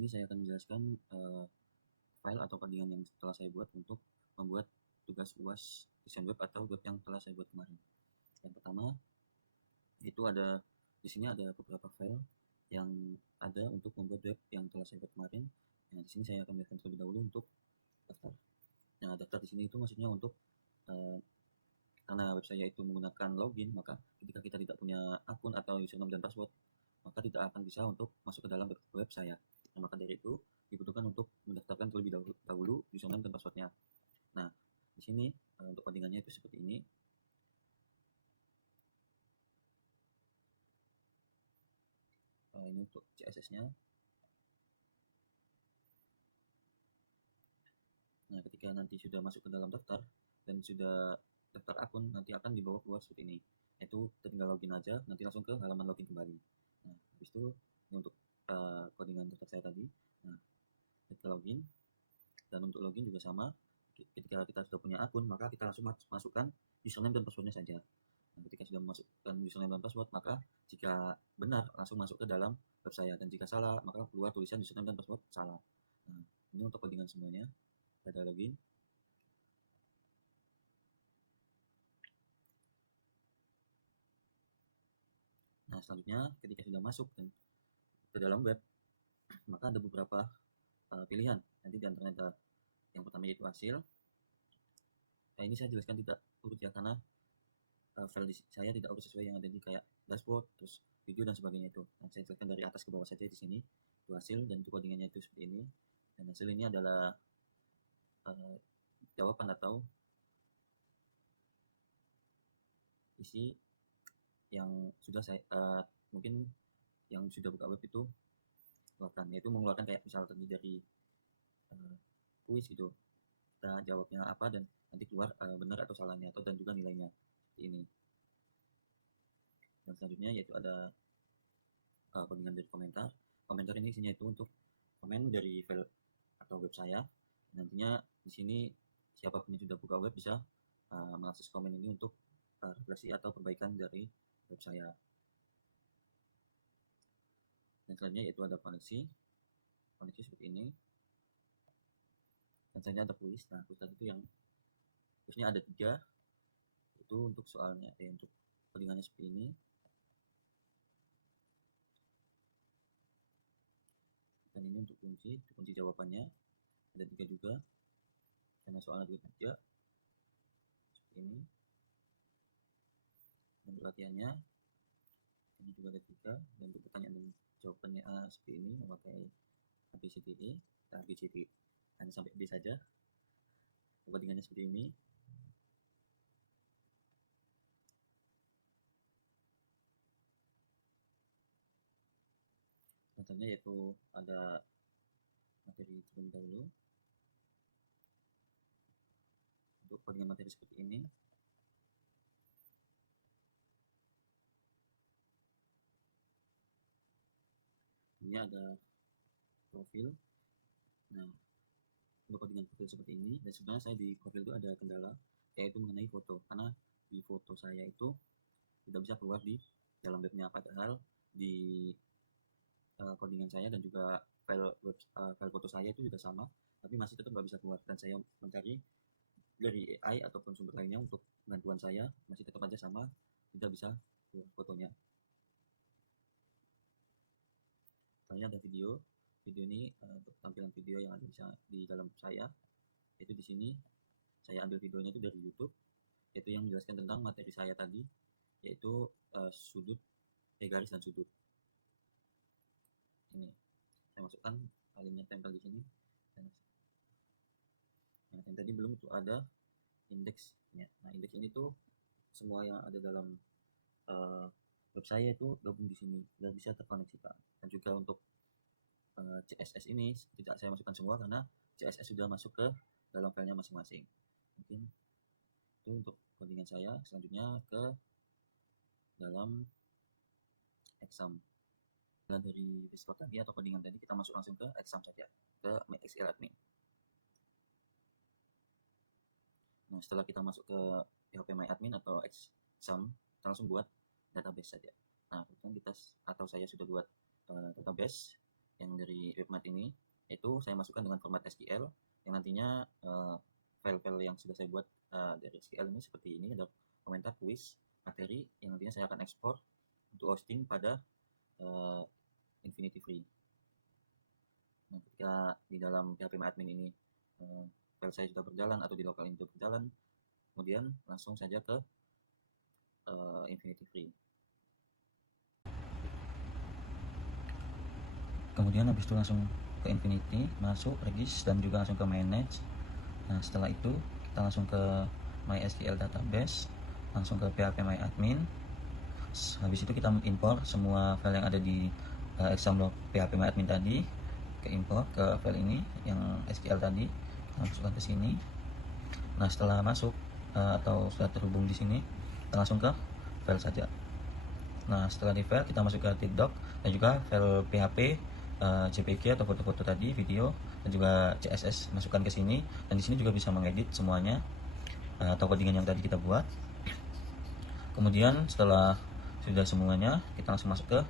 sini saya akan menjelaskan file atau codingan yang telah saya buat untuk membuat tugas UAS desain web atau web yang telah saya buat kemarin. Yang pertama itu di sini ada beberapa file yang ada untuk membuat web yang telah saya buat kemarin. Nah, di sini saya akan menjelaskan terlebih dahulu untuk daftar. Nah, daftar di sini itu maksudnya untuk karena web saya itu menggunakan login, maka ketika kita tidak punya akun atau username dan password, maka tidak akan bisa untuk masuk ke dalam web saya. Nah, maka dari itu dibutuhkan untuk mendaftarkan terlebih dahulu username dan passwordnya. Nah, di sini untuk codingannya itu seperti ini. Ini untuk CSS-nya. Nah, ketika nanti sudah masuk ke dalam daftar dan sudah daftar akun, nanti akan dibawa keluar seperti ini. Itu tinggal login aja, nanti langsung ke halaman login kembali. Nah, habis itu ini untuk codingan daftar saya tadi. Nah, kita login, dan untuk login juga sama. Ketika kita sudah punya akun, maka kita langsung masukkan username dan passwordnya saja. Nah, ketika sudah memasukkan username dan password, maka jika benar langsung masuk ke dalam web saya, dan jika salah maka keluar tulisan username dan password salah. Nah, ini untuk codingan semuanya. Ada login. Nah, selanjutnya ketika sudah masuk ke dalam web, maka ada beberapa pilihan. Nanti di antaranya ada yang pertama yaitu hasil. Nah, ini saya jelaskan tidak urut ya, karena file saya tidak urut sesuai yang ada di kayak dashboard, terus video dan sebagainya itu. Nah, saya jelaskan dari atas ke bawah saja di sini. Itu hasil, dan itu codingannya itu seperti ini. Dan hasil ini adalah jawaban atau isi yang sudah saya mungkin yang sudah buka web itu keluarkan, yaitu mengeluarkan kayak misal tadi dari kuis gitu, kita jawabnya apa dan nanti keluar benar atau salahnya, atau dan juga nilainya seperti ini. Dan selanjutnya yaitu ada codingan dari komentar. Komentar ini isinya itu untuk komen dari file atau web saya. Nantinya di sini siapapun yang sudah buka web bisa mengakses komen ini untuk refleksi atau perbaikan dari web saya. Dan selanjutnya yaitu ada koneksi seperti ini. Dan selanjutnya ada kuis. Nah, kuis tadi itu yang kuisnya ada 3, itu untuk soalnya untuk codingannya seperti ini. Dan ini untuk kunci jawabannya ada 3 juga, karena soalnya juga 3 seperti ini. Dan untuk latihannya ini juga ada 3, dan untuk pertanyaan dan jawabannya seperti ini, memakai ABCDE, hanya sampai B saja. Codingannya seperti ini. Contohnya yaitu ada materi terlebih dahulu. Untuk codingan materi seperti ini. Ini ada profil. Nah, untuk codingan profil seperti ini, dan sebenarnya saya di profil itu ada kendala, yaitu mengenai foto, karena di foto saya itu tidak bisa keluar di dalam webnya, padahal di codingan saya dan juga file foto saya itu juga sama, tapi masih tetap nggak bisa keluar. Dan saya mencari dari AI ataupun sumber lainnya untuk bantuan saya, masih tetap aja sama, tidak bisa keluar fotonya. Soalnya ada video ini untuk tampilan video yang ada bisa di dalam saya, itu di sini saya ambil videonya itu dari YouTube, yaitu yang menjelaskan tentang materi saya tadi, yaitu sudut, garis dan sudut. Ini saya masukkan filenya, tempel di sini. Nah, yang tadi belum itu ada indeksnya. Nah, indeks ini tuh semua yang ada dalam web saya itu gabung di sini dan bisa terkoneksikan. Dan juga untuk CSS ini tidak saya masukkan semua karena CSS sudah masuk ke dalam filenya masing-masing. Mungkin itu untuk codingan saya. Selanjutnya ke dalam exam. Dari basic tadi atau codingan tadi, kita masuk langsung ke exam saja, ke MySQL admin. Nah, setelah kita masuk ke PHP My Admin atau exam, kita langsung buat database saja. Nah, kemudian saya sudah buat database, yang dari webmat ini, itu saya masukkan dengan format SQL yang nantinya file-file yang sudah saya buat dari SQL ini seperti ini, ada komentar, kuis, materi yang nantinya saya akan ekspor untuk hosting pada Infinity Free. Nah, ketika di dalam PHPMyAdmin ini file saya sudah berjalan atau di lokal ini sudah berjalan, kemudian langsung saja ke Infinity Free. Kemudian habis itu langsung ke Infinity, masuk, regis, dan juga langsung ke manage. Nah, setelah itu kita langsung ke MySQL database, langsung ke PHPMyAdmin. Habis itu kita import semua file yang ada di example PHPMyAdmin tadi, ke import ke file ini yang SQL tadi, kita masukkan ke sini. Nah, setelah masuk atau sudah terhubung di sini, kita langsung ke file saja. Nah, setelah di file kita masuk ke TikTok dan juga file PHP, JPG atau foto-foto tadi, video, dan juga CSS masukkan ke sini. Dan di sini juga bisa mengedit semuanya atau codingan yang tadi kita buat. Kemudian setelah sudah semuanya, kita langsung masuk ke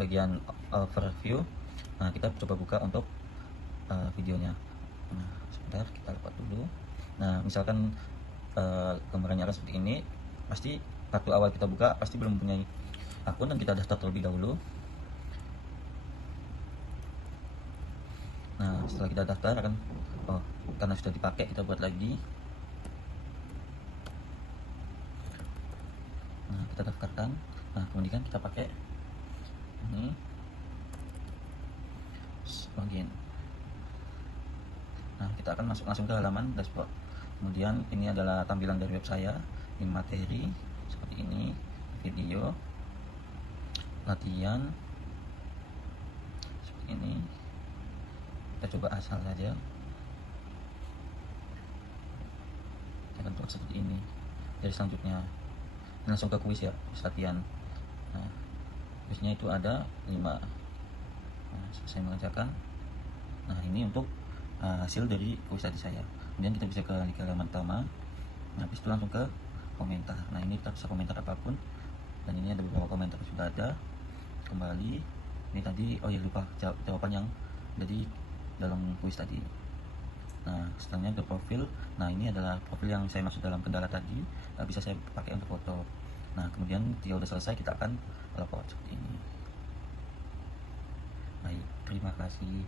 bagian overview. Nah, kita coba buka untuk videonya. Nah, sebentar kita lihat dulu. Nah, misalkan gambarannya akan seperti ini, pasti waktu awal kita buka pasti belum mempunyai akun dan kita daftar terlebih dahulu. Nah, setelah kita daftar akan karena sudah dipakai kita buat lagi. Nah, kita daftarkan. Nah, kemudian kita pakai ini login. Nah, kita akan masuk langsung ke halaman dashboard. Kemudian ini adalah tampilan dari web saya. Ini materi seperti ini, video, latihan seperti ini. Kita coba asal saja. Kita akan buat seperti ini. Jadi selanjutnya ini langsung ke kuis ya, kuis latihan. Nah, kuisnya itu ada 5. Nah, saya mengerjakan. Nah, ini untuk hasil dari kuis tadi saya. Kemudian kita bisa ke halaman utama. Nah, habis itu langsung ke komentar. Nah, ini kita bisa komentar apapun. Dan ini ada beberapa komentar yang sudah ada. Kembali. Ini tadi, oh ya lupa jawaban yang dari dalam kuis tadi. Nah, setelahnya ke profil. Nah, ini adalah profil yang saya masuk dalam kendala tadi. Bisa saya pakai untuk foto. Nah, kemudian jika sudah selesai kita akan upload seperti ini. Baik, terima kasih.